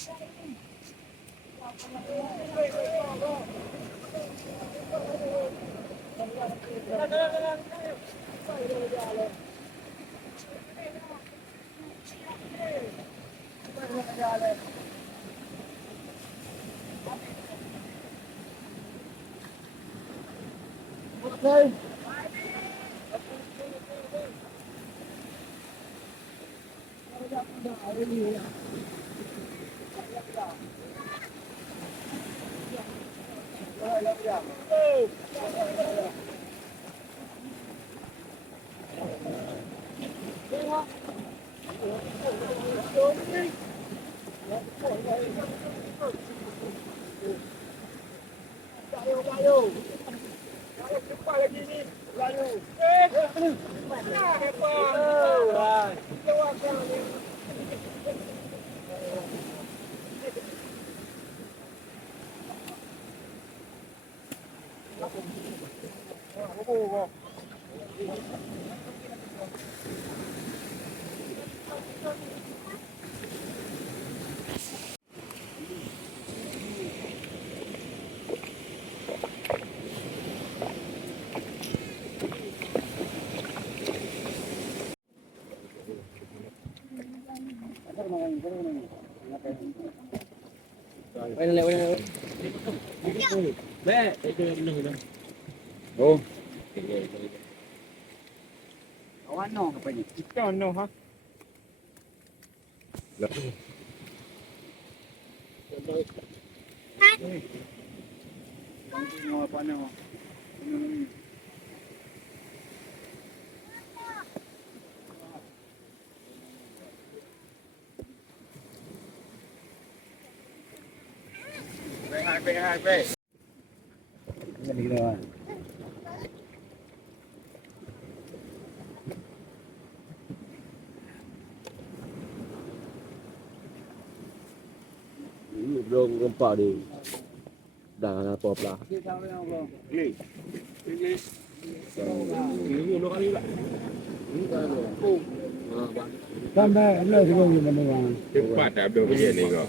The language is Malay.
Okay. Oh, ano ka pa niya? Ikaw ano ha? Ano pa ano? Pre. Ano ginawa? Belum gempa di dah apa-apa. Sampai lah sebelum mana? Cepat dah ambil begini kau.